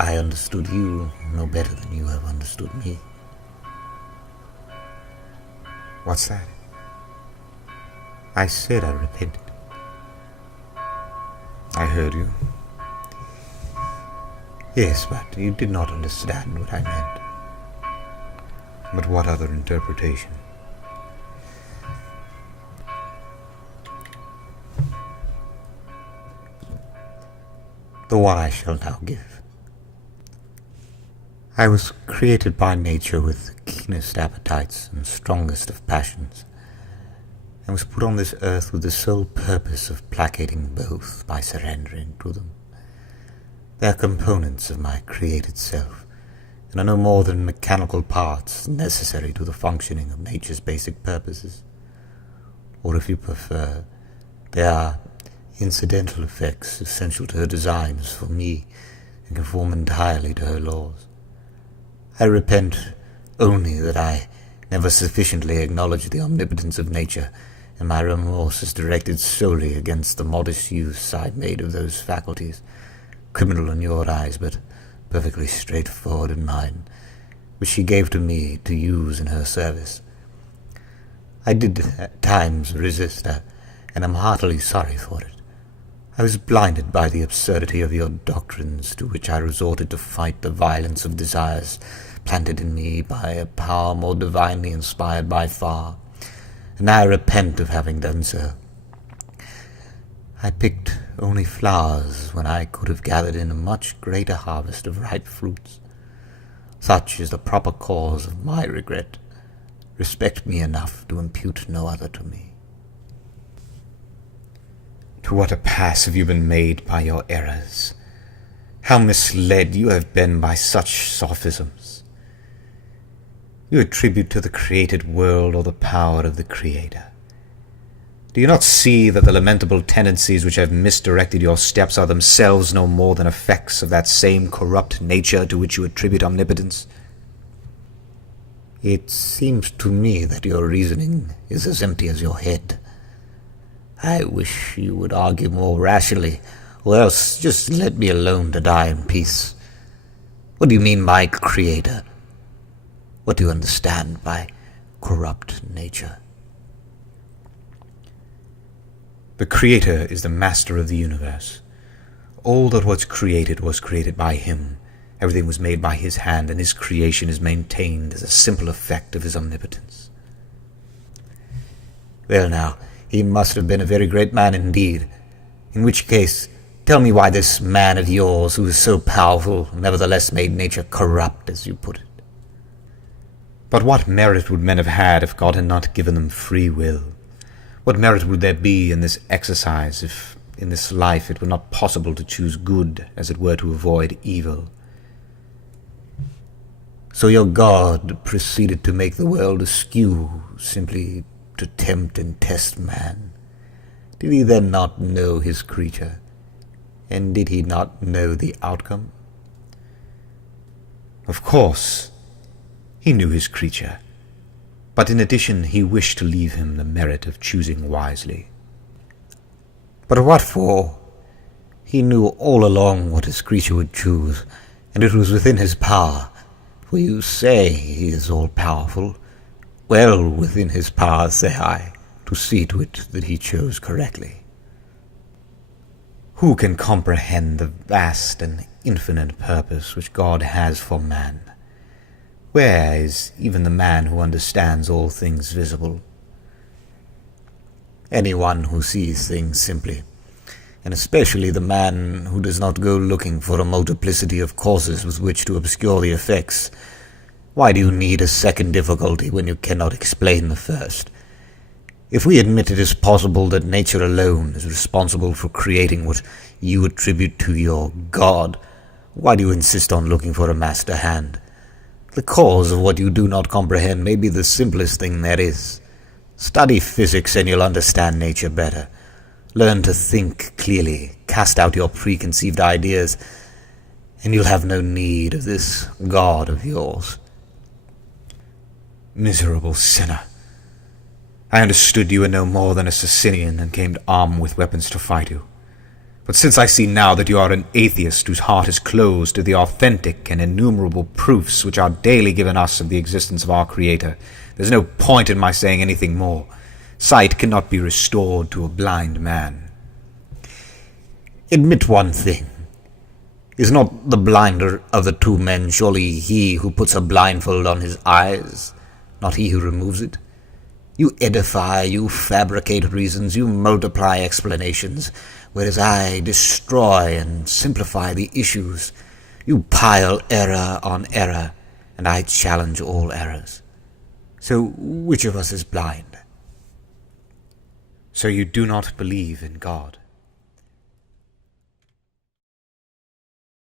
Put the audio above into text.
I understood you no better than you have understood me. What's that? I said I repented. I heard you. Yes, but you did not understand what I meant. But what other interpretation? The one I shall now give. I was created by nature with the keenest appetites and strongest of passions, and was put on this earth with the sole purpose of placating both by surrendering to them. They are components of my created self, and are no more than mechanical parts necessary to the functioning of nature's basic purposes. Or if you prefer, they are incidental effects essential to her designs for me and conform entirely to her laws. I repent only that I never sufficiently acknowledged the omnipotence of nature, and my remorse is directed solely against the modest use I made of those faculties, criminal in your eyes, but perfectly straightforward in mine, which she gave to me to use in her service. I did at times resist her, and am heartily sorry for it. I was blinded by the absurdity of your doctrines, to which I resorted to fight the violence of desires planted in me by a power more divinely inspired by far, and I repent of having done so. I picked only flowers when I could have gathered in a much greater harvest of ripe fruits. Such is the proper cause of my regret. Respect me enough to impute no other to me. To what a pass have you been made by your errors! How misled you have been by such sophisms! You attribute to the created world all the power of the Creator. Do you not see that the lamentable tendencies which have misdirected your steps are themselves no more than effects of that same corrupt nature to which you attribute omnipotence? It seems to me that your reasoning is as empty as your head. I wish you would argue more rationally, or else just let me alone to die in peace. What do you mean by Creator? What do you understand by corrupt nature? The Creator is the master of the universe. All that was created by Him. Everything was made by His hand, and His creation is maintained as a simple effect of His omnipotence. Well now, He must have been a very great man indeed. In which case, tell me why this man of yours, who is so powerful, nevertheless made nature corrupt, as you put it. But what merit would men have had if God had not given them free will? What merit would there be in this exercise if in this life it were not possible to choose good, as it were to avoid evil? So your God proceeded to make the world askew, simply to tempt and test man. Did He then not know His creature? And did He not know the outcome? Of course, He knew His creature, but in addition He wished to leave him the merit of choosing wisely. But what for? He knew all along what His creature would choose, and it was within His power. For you say He is all-powerful. Well within His power, say I, to see to it that He chose correctly. Who can comprehend the vast and infinite purpose which God has for man? Where is even the man who understands all things visible? Anyone who sees things simply, and especially the man who does not go looking for a multiplicity of causes with which to obscure the effects. Why do you need a second difficulty when you cannot explain the first? If we admit it is possible that nature alone is responsible for creating what you attribute to your God, why do you insist on looking for a master hand? The cause of what you do not comprehend may be the simplest thing there is. Study physics and you'll understand nature better. Learn to think clearly, cast out your preconceived ideas, and you'll have no need of this God of yours. Miserable sinner! I understood you were no more than a Socinian and came armed with weapons to fight you. But since I see now that you are an atheist whose heart is closed to the authentic and innumerable proofs which are daily given us of the existence of our Creator, there's no point in my saying anything more. Sight cannot be restored to a blind man. Admit one thing. Is not the blinder of the two men surely he who puts a blindfold on his eyes, not he who removes it? You edify, you fabricate reasons, you multiply explanations, whereas I destroy and simplify the issues. You pile error on error, and I challenge all errors. So which of us is blind? So you do not believe in God?